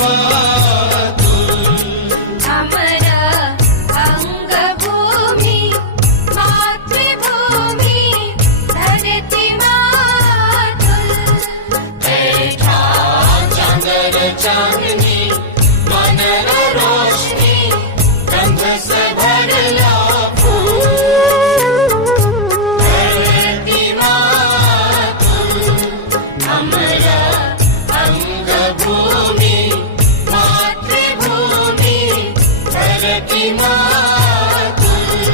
मातुल हमरा अंग भूमि मातृभूमि धरती मातुल ऐठा चांदर चांदनी मनर रोशनी गंध से भरला धरती मातुल हमरा अंग भूमि मातृभूमि धरती मातुल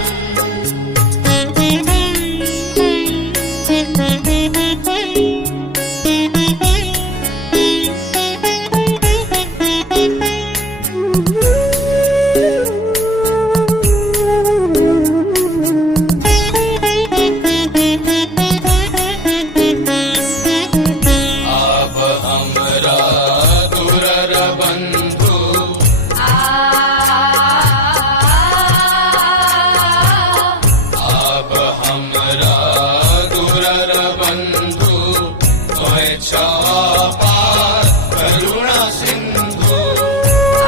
अब हमरा दुरर बंधु अब हमरा दुरर बंधु स्वेच्छा पार करुणा सिंधु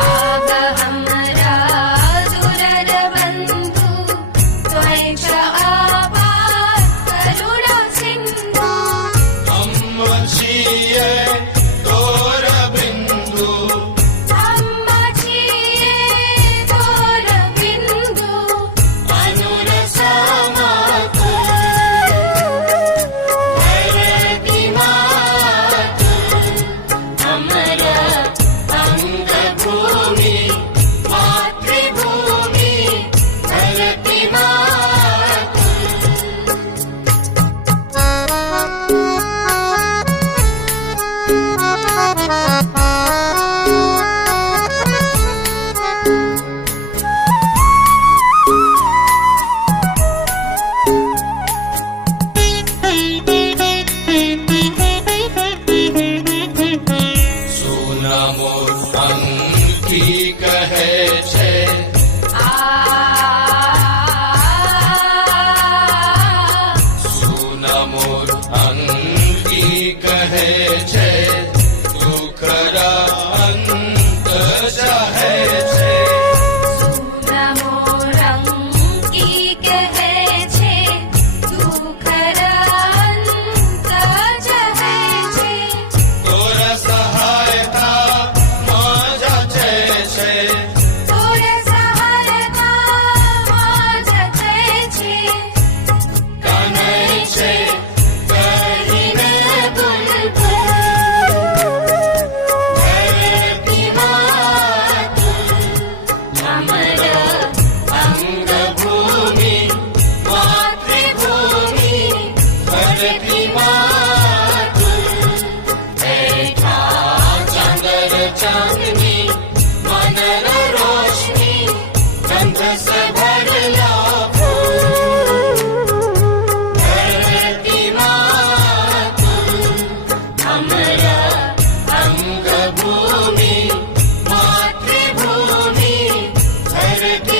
आग हमरा दुरर बंधु त्वैषा आपार करुणा सिंधु हम छिये तोर बिंदु अम्मा छिये तोर बिंदु अनुरसा मातुल धरती मातुल हमरा अंग भूमि मातृभूमि धरती सुना मोर अंकी कहे छे सुना मोर अंकी कहे छे दुखरा अंत चाहे छे नमो रंगी कहे छे दुखरा अंत जहे छे तोरा सहायता मजा छे तोर सहायता माज छे कानै छे कहिने बुलबुल धरती मातुल हमरा अंग भूमि मातृभूमि धरती मातुल ऐठा चांदर चांदनी मनर रोशनी गंध से भरला धरती मातुल हमरा अंग भूमि मातृभूमि धरती